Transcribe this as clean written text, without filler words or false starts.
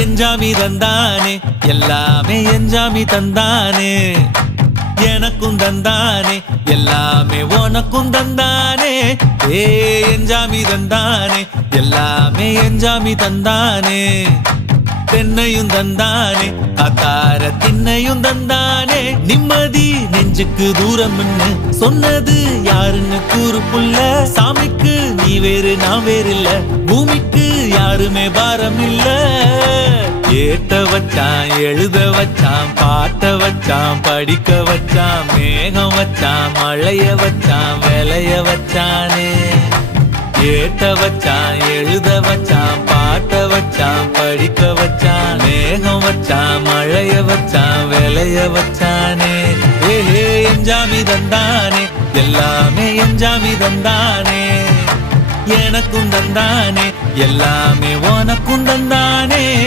எஞ்சாமி தந்தானே எல்லாமே எஞ்சாமி தந்தானே எனக்கும் தந்தானே எல்லாமே உனக்கும் தந்தானே ஏ எஞ்சாமி தந்தானே எல்லாமே எஞ்சாமி தந்தானே தென்னையும் தந்தானே அத்தார திண்ணையும் தந்தானே நிம்மதி நெஞ்சுக்கு தூரம்னு சொன்னது யாருன்னு கூறு புள்ள சாமிக்கு நீ வேறு நான் வேறு இல்ல பூமிக்கு யாருமே பாரம் இல்ல ஏத்த வச்சான் எழுத வச்சான் பாட்ட வச்சான் படிக்க வச்சான் மேகம் வச்சான் மழைய வச்சான் விளைய வச்சானே ஏத்த வச்சான் எழுத வச்சான் பாட்ட வச்சான் படிக்க வச்சான் மேகம் வச்சான் மழைய வச்சான் விளைய வச்சானே ஏ எஞ்சாமி தந்தானே எல்லாமே எஞ்சாமி தந்தானே எனக்கும் தந்தானே எல்லாமே உனக்கும் தந்தானே